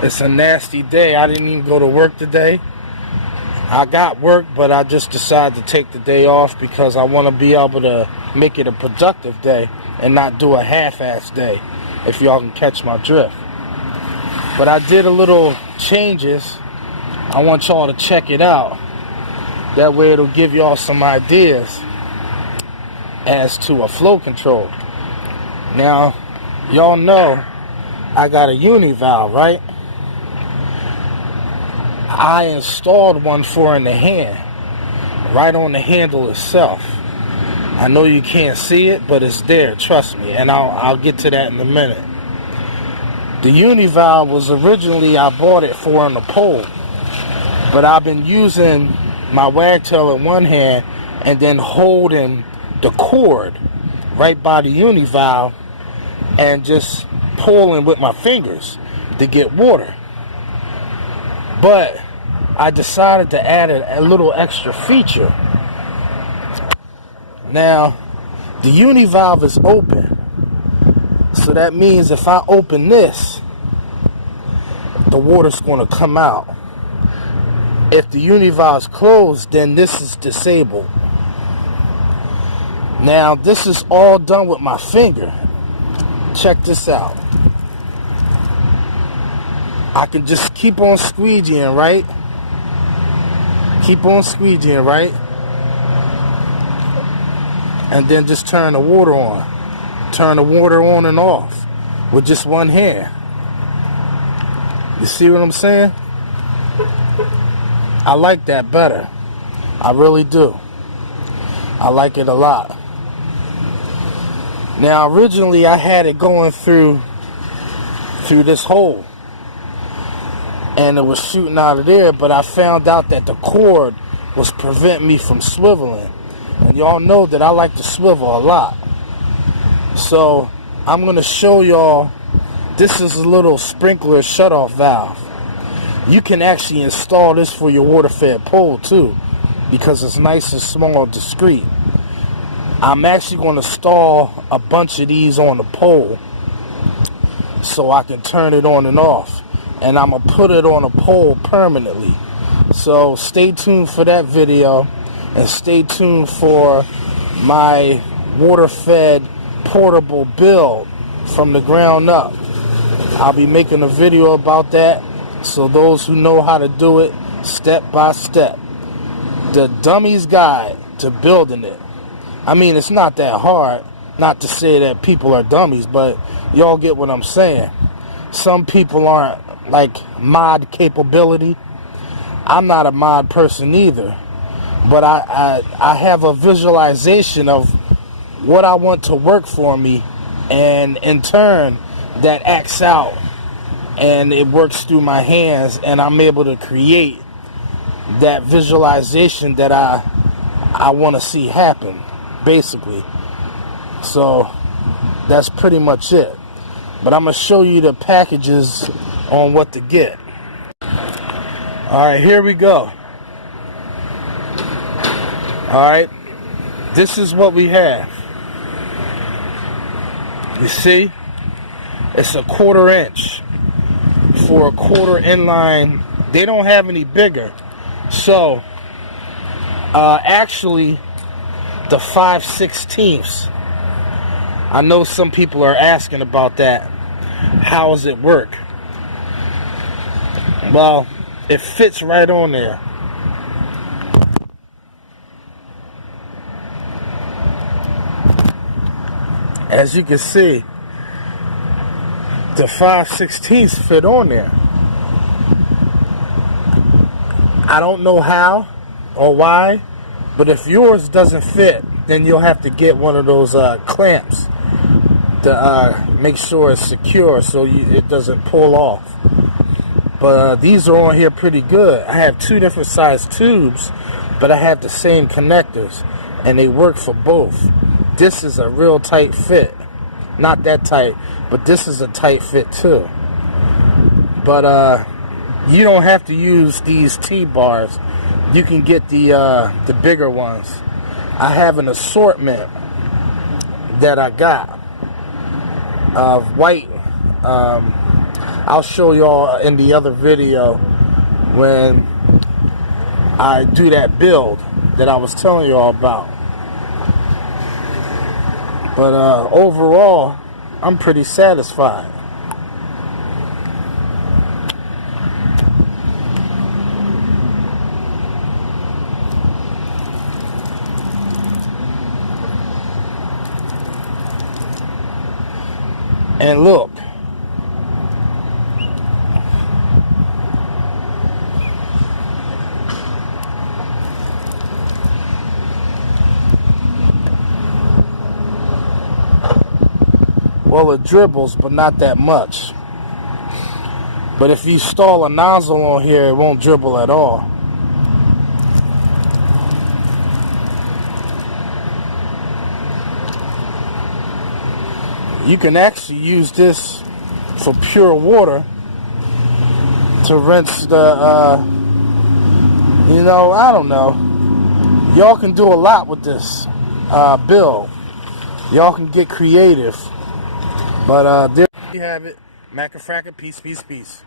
It's a nasty day. I didn't even go to work today. I got work, but I just decided to take the day off because I want to be able to make it a productive day and not do a half-ass day, if y'all can catch my drift. But I did a little changes. I want y'all to check it out. That way it'll give y'all some ideas as to a flow control. Now, y'all know I got a uni valve, right? I installed one in the hand, right on the handle itself. I know you can't see it, but it's there, trust me, and I'll get to that in a minute. The uni valve was originally, I bought it for on the pole, but I've been using my wagtail in one hand and then holding the cord right by the uni valve and just pulling with my fingers to get water. But I decided to add a little extra feature. Now, the uni valve is open. So that means if I open this, the water's going to come out. If the uni valve is closed, then this is disabled. Now, this is all done with my finger. Check this out. I can just keep on squeegeeing, right? Keep on squeegeeing, right? And then just turn the water on. Turn the water on and off with just one hand. You see what I'm saying? I like that better. I really do. I like it a lot. Now, originally I had it going through this hole, and it was shooting out of there, but I found out that the cord was preventing me from swiveling. And y'all know that I like to swivel a lot. So I'm going to show y'all, this is a little sprinkler shutoff valve. You can actually install this for your WaterFed pole too, because it's nice and small and discreet. I'm actually going to install a bunch of these on the pole so I can turn it on and off. And I'm going to put it on a pole permanently. So stay tuned for that video, and stay tuned for my WaterFed portable build from the ground up. I'll be making a video about that, so those who know how to do it step by step. The dummy's guide to building it. I mean, it's not that hard. Not to say that people are dummies, but y'all get what I'm saying. Some people aren't like mod capability. I'm not a mod person either, but I have a visualization of what I want to work for me, and in turn that acts out and it works through my hands, and I'm able to create that visualization that I want to see happen, basically. So that's pretty much it. But I'm going to show you the packages on what to get. Alright, here we go. Alright, this is what we have. You see? It's a 1/4 inch for a 1/4 inline. They don't have any bigger. So, actually, the 5/16. I know some people are asking about that. How does it work? Well, it fits right on there. As you can see, the 5/16 fit on there. I don't know how or why, but if yours doesn't fit, then you'll have to get one of those clamps to make sure it's secure so it doesn't pull off. But these are on here pretty good. I have 2 different size tubes, but I have the same connectors, and they work for both. This is a real tight fit. Not that tight, but this is a tight fit too. But you don't have to use these T-bars. You can get the bigger ones. I have an assortment that I got of white. I'll show y'all in the other video when I do that build that I was telling y'all about. But overall, I'm pretty satisfied. And look, well, it dribbles, but not that much. But if you install a nozzle on here, it won't dribble at all. You can actually use this for pure water to rinse the, you know, I don't know. Y'all can do a lot with this build. Y'all can get creative. But there you have it. Mac-a-Frack-a, peace, peace, peace.